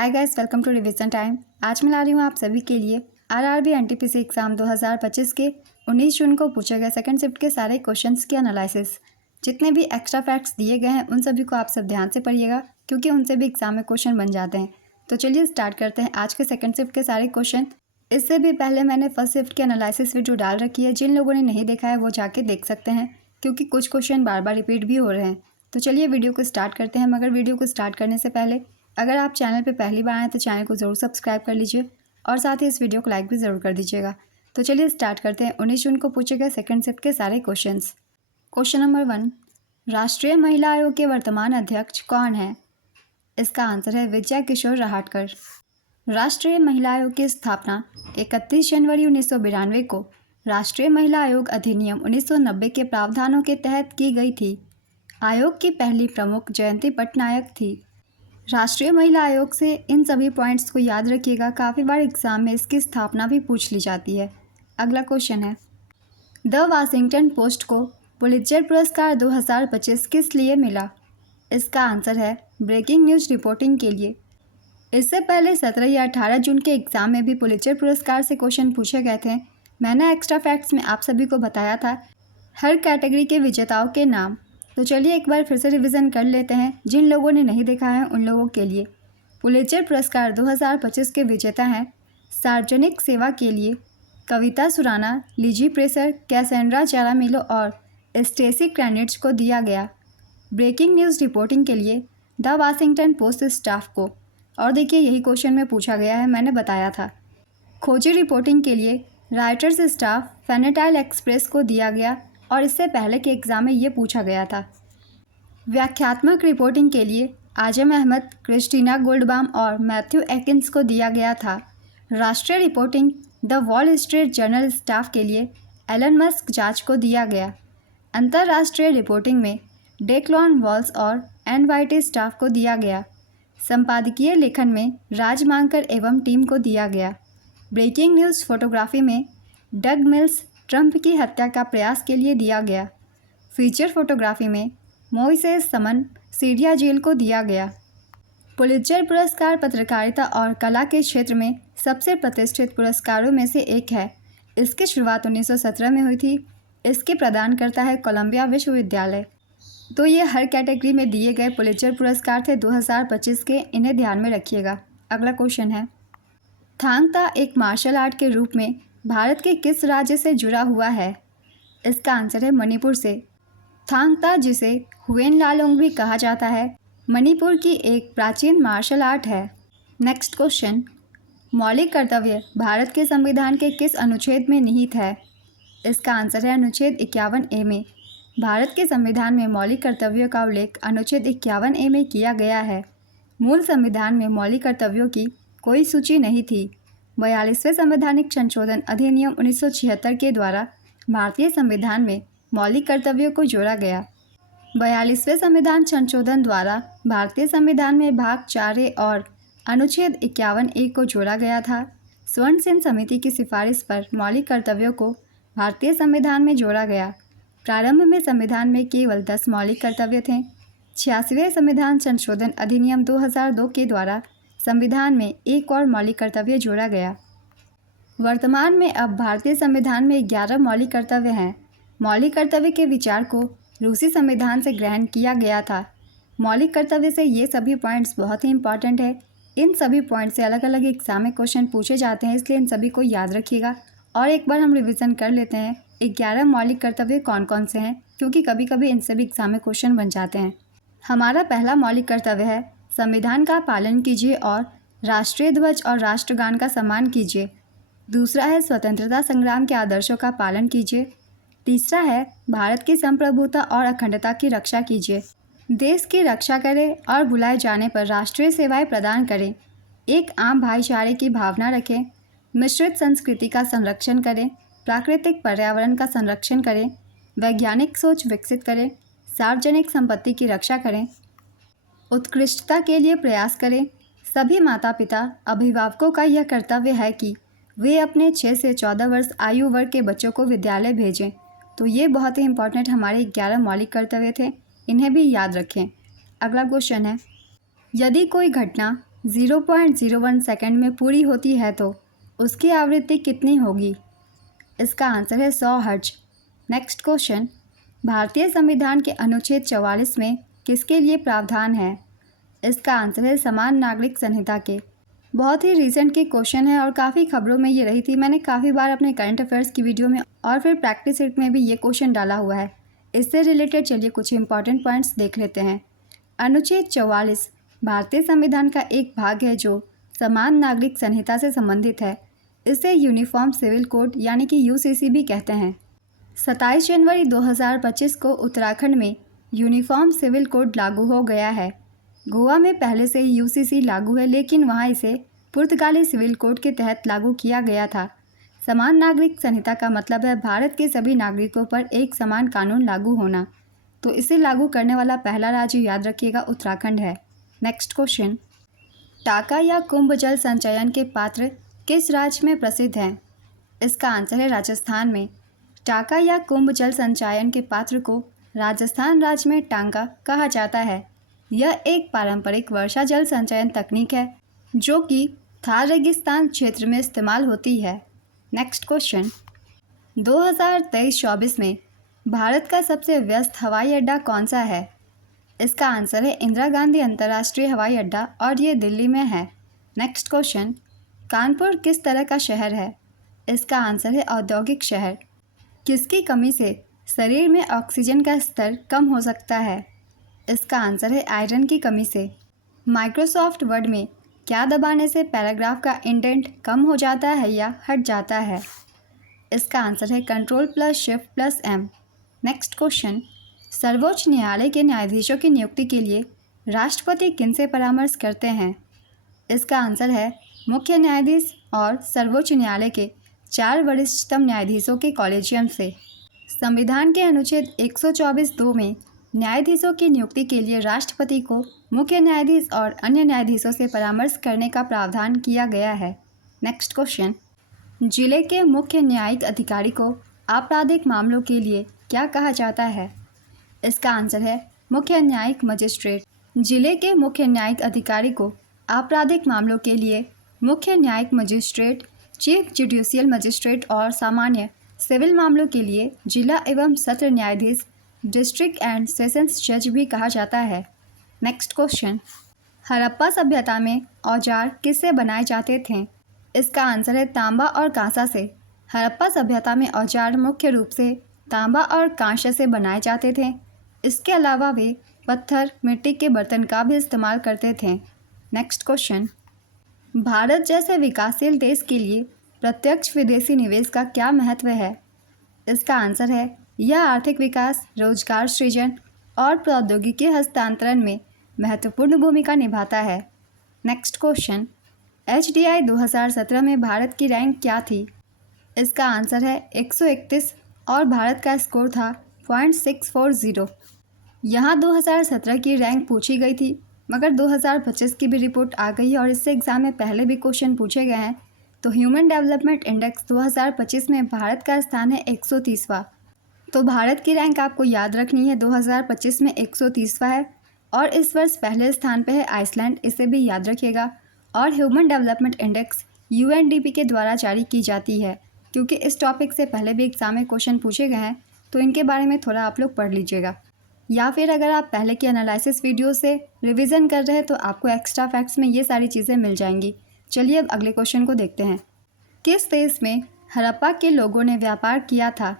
Hi guys, welcome to revision time. आज मैं ला रही हूँ आप सभी के लिए आरआरबी एनटीपीसी एग्ज़ाम 2025 के 19 जून को पूछे गए सेकंड शिफ्ट के सारे क्वेश्चंस के एनालिसिस। जितने भी एक्स्ट्रा फैक्ट्स दिए गए हैं उन सभी को आप सब ध्यान से पढ़िएगा, क्योंकि उनसे भी एग्जाम में क्वेश्चन बन जाते हैं। तो चलिए स्टार्ट करते हैं आज के सेकंड शिफ्ट के सारे क्वेश्चन। इससे भी पहले मैंने फर्स्ट शिफ्ट की एनालिसिस वीडियो डाल रखी है, जिन लोगों ने नहीं देखा है वो जाके देख सकते हैं, क्योंकि कुछ क्वेश्चन बार बार रिपीट भी हो रहे हैं। तो चलिए वीडियो को स्टार्ट करते हैं। मगर वीडियो को स्टार्ट करने से पहले अगर आप चैनल पे पहली बार आए तो चैनल को ज़रूर सब्सक्राइब कर लीजिए और साथ ही इस वीडियो को लाइक भी ज़रूर कर दीजिएगा। तो चलिए स्टार्ट करते हैं 19 जून को पूछे गए सेकंड शिफ्ट के सारे क्वेश्चंस। क्वेश्चन नंबर 1, राष्ट्रीय महिला आयोग के वर्तमान अध्यक्ष कौन है? इसका आंसर है विजया किशोर रहाटकर। राष्ट्रीय महिला आयोग की स्थापना 31 जनवरी 1992 को राष्ट्रीय महिला आयोग अधिनियम 1990 के प्रावधानों के तहत की गई थी। आयोग की पहली प्रमुख जयंती पटनायक थी। राष्ट्रीय महिला आयोग से इन सभी पॉइंट्स को याद रखिएगा, काफ़ी बार एग्जाम में इसकी स्थापना भी पूछ ली जाती है। अगला क्वेश्चन है, द वाशिंगटन पोस्ट को पुलित्जर पुरस्कार 2025 किस लिए मिला? इसका आंसर है ब्रेकिंग न्यूज़ रिपोर्टिंग के लिए। इससे पहले 17 या 18 जून के एग्ज़ाम में भी पुलित्जर पुरस्कार से क्वेश्चन पूछे गए थे। मैंने एक्स्ट्रा फैक्ट्स में आप सभी को बताया था हर कैटेगरी के विजेताओं के नाम। तो चलिए एक बार फिर से रिवीजन कर लेते हैं, जिन लोगों ने नहीं देखा है उन लोगों के लिए। पुलित्जर पुरस्कार 2025 के विजेता हैं सार्वजनिक सेवा के लिए कविता सुराना, लिजी प्रेसर, कैसेंड्रा चारामिलो और स्टेसी क्रैनिट्स को दिया गया। ब्रेकिंग न्यूज़ रिपोर्टिंग के लिए द वाशिंगटन पोस्ट स्टाफ को, और देखिए यही क्वेश्चन में पूछा गया है, मैंने बताया था। खोजी रिपोर्टिंग के लिए राइटर्स स्टाफ फेनेटाइल एक्सप्रेस को दिया गया, और इससे पहले के एग्ज़ाम में ये पूछा गया था। व्याख्यात्मक रिपोर्टिंग के लिए आजम अहमद, क्रिस्टीना गोल्डबाम और मैथ्यू एकिंस को दिया गया था। राष्ट्रीय reporting the wall street journal staff के लिए एलन मस्क जांच को दिया गया। अंतर्राष्ट्रीय रिपोर्टिंग में डेक्लॉन वॉल्स और एनवाईटी स्टाफ को दिया गया। संपादकीय लेखन में राज मांकर एवं टीम को दिया गया। ब्रेकिंग न्यूज़ फोटोग्राफी में डग मिल्स ट्रंप की हत्या का प्रयास के लिए दिया गया। फीचर फोटोग्राफी में मोइसेस समन सीरिया जेल को दिया गया। पुलित्जर पुरस्कार पत्रकारिता और कला के क्षेत्र में सबसे प्रतिष्ठित पुरस्कारों में से एक है। इसकी शुरुआत 1917 में हुई थी। इसके प्रदान करता है कोलंबिया विश्वविद्यालय। तो ये हर कैटेगरी में दिए गए पुलित्जर पुरस्कार थे 2025 के, इन्हें ध्यान में रखिएगा। अगला क्वेश्चन है, थांग ता एक मार्शल आर्ट के रूप में भारत के किस राज्य से जुड़ा हुआ है? इसका आंसर है मणिपुर से। थांग ता, जिसे हुएन लालोंग भी कहा जाता है, मणिपुर की एक प्राचीन मार्शल आर्ट है। नेक्स्ट क्वेश्चन, मौलिक कर्तव्य भारत के संविधान के किस अनुच्छेद में निहित है? इसका आंसर है अनुच्छेद 51A में। भारत के संविधान में मौलिक कर्तव्यों का उल्लेख अनुच्छेद 51A में किया गया है। मूल संविधान में मौलिक कर्तव्यों की कोई सूची नहीं थी। 42वें संवैधानिक संशोधन अधिनियम 1976 के द्वारा भारतीय संविधान में मौलिक कर्तव्यों को जोड़ा गया। 42वें संविधान संशोधन द्वारा भारतीय संविधान में भाग 4A और अनुच्छेद 51A को जोड़ा गया था। स्वर्ण सेन समिति की सिफारिश पर मौलिक कर्तव्यों को भारतीय संविधान में जोड़ा गया। प्रारंभ में संविधान में केवल 10 मौलिक कर्तव्य थे। 86वें संविधान संशोधन अधिनियम 2002 के द्वारा संविधान में एक और मौलिक कर्तव्य जोड़ा गया। वर्तमान में अब भारतीय संविधान में 11 मौलिक कर्तव्य हैं। मौलिक कर्तव्य के विचार को रूसी संविधान से ग्रहण किया गया था। मौलिक कर्तव्य से ये सभी पॉइंट्स बहुत ही इंपॉर्टेंट है। इन सभी पॉइंट से अलग अलग एग्जाम में क्वेश्चन पूछे जाते हैं, इसलिए इन सभी को याद रखिएगा। और एक बार हम रिविज़न कर लेते हैं 11 मौलिक कर्तव्य कौन कौन से हैं, क्योंकि कभी कभी इनसे भी एग्जाम में क्वेश्चन बन जाते हैं। हमारा पहला मौलिक कर्तव्य है संविधान का पालन कीजिए और राष्ट्रीय ध्वज और राष्ट्रगान का सम्मान कीजिए। दूसरा है स्वतंत्रता संग्राम के आदर्शों का पालन कीजिए। तीसरा है भारत की संप्रभुता और अखंडता की रक्षा कीजिए। देश की रक्षा करें और बुलाए जाने पर राष्ट्रीय सेवाएं प्रदान करें। एक आम भाईचारे की भावना रखें। मिश्रित संस्कृति का संरक्षण करें। प्राकृतिक पर्यावरण का संरक्षण करें। वैज्ञानिक सोच विकसित करें। सार्वजनिक संपत्ति की रक्षा करें। उत्कृष्टता के लिए प्रयास करें। सभी माता पिता अभिभावकों का यह कर्तव्य है कि वे अपने 6 से 14 वर्ष आयु वर्ग के बच्चों को विद्यालय भेजें। तो ये बहुत ही इंपॉर्टेंट हमारे 11 मौलिक कर्तव्य थे, इन्हें भी याद रखें। अगला क्वेश्चन है, यदि कोई घटना 0.01 सेकंड में पूरी होती है तो उसकी आवृत्ति कितनी होगी? इसका आंसर है 100 हर्ट्ज। नेक्स्ट क्वेश्चन, भारतीय संविधान के अनुच्छेद 44 में किसके लिए प्रावधान है? इसका आंसर है समान नागरिक संहिता के। बहुत ही रिसेंट के क्वेश्चन है और काफ़ी खबरों में ये रही थी। मैंने काफ़ी बार अपने करंट अफेयर्स की वीडियो में और फिर प्रैक्टिस सेट में भी ये क्वेश्चन डाला हुआ है। इससे रिलेटेड चलिए कुछ इंपॉर्टेंट पॉइंट्स देख लेते हैं। अनुच्छेद 44 भारतीय संविधान का एक भाग है जो समान नागरिक संहिता से संबंधित है। इसे यूनिफॉर्म सिविल कोड यानी कि यूसीसी भी कहते हैं। 27 जनवरी 2025 को उत्तराखंड में यूनिफॉर्म सिविल कोड लागू हो गया है। गोवा में पहले से ही यूसीसी लागू है, लेकिन वहाँ इसे पुर्तगाली सिविल कोड के तहत लागू किया गया था। समान नागरिक संहिता का मतलब है भारत के सभी नागरिकों पर एक समान कानून लागू होना। तो इसे लागू करने वाला पहला राज्य याद रखिएगा उत्तराखंड है। नेक्स्ट क्वेश्चन, टाका या कुंभ जल संचयन के पात्र किस राज्य में प्रसिद्ध हैं? इसका आंसर है राजस्थान में। टाका या कुंभ जल संचयन के पात्र को राजस्थान राज्य में टांका कहा जाता है। यह एक पारंपरिक वर्षा जल संचयन तकनीक है जो कि थार रेगिस्तान क्षेत्र में इस्तेमाल होती है। नेक्स्ट क्वेश्चन, 2023-24 में भारत का सबसे व्यस्त हवाई अड्डा कौन सा है? इसका आंसर है इंदिरा गांधी अंतर्राष्ट्रीय हवाई अड्डा और ये दिल्ली में है। नेक्स्ट क्वेश्चन, कानपुर किस तरह का शहर है? इसका आंसर है औद्योगिक शहर। किसकी कमी से शरीर में ऑक्सीजन का स्तर कम हो सकता है? इसका आंसर है आयरन की कमी से। माइक्रोसॉफ्ट वर्ड में क्या दबाने से पैराग्राफ का इंडेंट कम हो जाता है या हट जाता है? इसका आंसर है Ctrl+Shift+M। नेक्स्ट क्वेश्चन, सर्वोच्च न्यायालय के न्यायाधीशों की नियुक्ति के लिए राष्ट्रपति किनसे परामर्श करते हैं? इसका आंसर है मुख्य न्यायाधीश और सर्वोच्च न्यायालय के 4 वरिष्ठतम न्यायाधीशों के कॉलेजियम से। संविधान के अनुच्छेद 124(2) में न्यायाधीशों की नियुक्ति के लिए राष्ट्रपति को मुख्य न्यायाधीश और अन्य न्यायाधीशों से परामर्श करने का प्रावधान किया गया है। नेक्स्ट क्वेश्चन, जिले के मुख्य न्यायिक अधिकारी को आपराधिक मामलों के लिए क्या कहा जाता है? इसका आंसर है मुख्य न्यायिक मजिस्ट्रेट। जिले के मुख्य न्यायिक अधिकारी को आपराधिक मामलों के लिए मुख्य न्यायिक मजिस्ट्रेट, चीफ जुडिशियल मजिस्ट्रेट और सामान्य सिविल मामलों के लिए जिला एवं सत्र न्यायाधीश, डिस्ट्रिक्ट एंड सेशंस जज भी कहा जाता है। नेक्स्ट क्वेश्चन, हड़प्पा सभ्यता में औजार किससे बनाए जाते थे? इसका आंसर है तांबा और कांसा से। हड़प्पा सभ्यता में औजार मुख्य रूप से तांबा और कांस्य से बनाए जाते थे। इसके अलावा वे पत्थर, मिट्टी के बर्तन का भी इस्तेमाल करते थे। नेक्स्ट क्वेश्चन, भारत जैसे विकासशील देश के लिए प्रत्यक्ष विदेशी निवेश का क्या महत्व है? इसका आंसर है यह आर्थिक विकास, रोजगार सृजन और प्रौद्योगिकी हस्तांतरण में महत्वपूर्ण भूमिका निभाता है। नेक्स्ट क्वेश्चन, HDI 2017 में भारत की रैंक क्या थी? इसका आंसर है 131 और भारत का स्कोर था 0.640। यहाँ 2017 की रैंक पूछी गई थी, मगर 2025 की भी रिपोर्ट आ गई है और इससे एग्ज़ाम में पहले भी क्वेश्चन पूछे गए हैं। तो ह्यूमन डेवलपमेंट इंडेक्स 2025 में भारत का स्थान है 130वां। तो भारत की रैंक आपको याद रखनी है, 2025 में 130वां है और इस वर्ष पहले स्थान पे है आइसलैंड, इसे भी याद रखिएगा। और ह्यूमन डेवलपमेंट इंडेक्स UNDP के द्वारा जारी की जाती है, क्योंकि इस टॉपिक से पहले भी एग्ज़ाम में क्वेश्चन पूछे गए हैं, तो इनके बारे में थोड़ा आप लोग पढ़ लीजिएगा। या फिर अगर आप पहले की एनालिसिस वीडियो से रिवीजन कर रहे हैं तो आपको एक्स्ट्रा फैक्ट्स में ये सारी चीज़ें मिल जाएंगी। चलिए अब अगले क्वेश्चन को देखते हैं। किस देश में हड़प्पा के लोगों ने व्यापार किया था?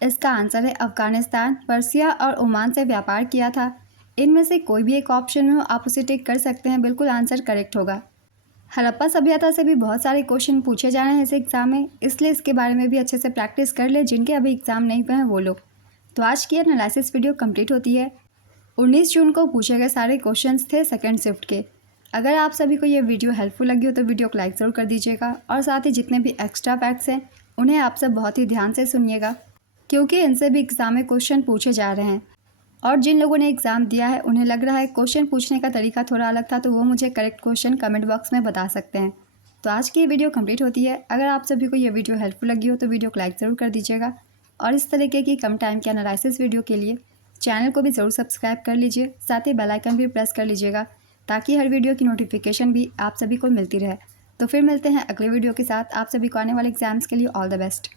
इसका आंसर है अफगानिस्तान, पर्सिया और ओमान से व्यापार किया था। इनमें से कोई भी एक ऑप्शन में हो आप उसे टिक कर सकते हैं, बिल्कुल आंसर करेक्ट होगा। हड़प्पा सभ्यता से भी बहुत सारे क्वेश्चन पूछे जा रहे हैं इस एग्ज़ाम में, इसलिए इसके बारे में भी अच्छे से प्रैक्टिस कर ले जिनके अभी एग्ज़ाम नहीं हुए हैं वो लोग। तो आज की एनालिसिस वीडियो कंप्लीट होती है। 19 जून को पूछे गए सारे क्वेश्चंस थे सेकंड शिफ्ट के। अगर आप सभी को ये वीडियो हेल्पफुल लगी हो तो वीडियो को लाइक ज़रूर कर दीजिएगा और साथ ही जितने भी एक्स्ट्रा फैक्ट्स हैं उन्हें आप सब बहुत ही ध्यान से सुनिएगा, क्योंकि इनसे भी एग्ज़ाम में क्वेश्चन पूछे जा रहे हैं। और जिन लोगों ने एग्ज़ाम दिया है उन्हें लग रहा है क्वेश्चन पूछने का तरीका थोड़ा अलग था, तो वो मुझे करेक्ट क्वेश्चन कमेंट बॉक्स में बता सकते हैं। तो आज की ये वीडियो कंप्लीट होती है। अगर आप सभी को ये वीडियो हेल्पफुल लगी हो तो वीडियो को लाइक ज़रूर कर दीजिएगा और इस तरीके की कम टाइम के एनालिसिस वीडियो के लिए चैनल को भी ज़रूर सब्सक्राइब कर लीजिए, साथ ही बेल आइकन भी प्रेस कर लीजिएगा, ताकि हर वीडियो की नोटिफिकेशन भी आप सभी को मिलती रहे। तो फिर मिलते हैं अगले वीडियो के साथ। आप सभी को आने वाले एग्जाम्स के लिए ऑल द बेस्ट।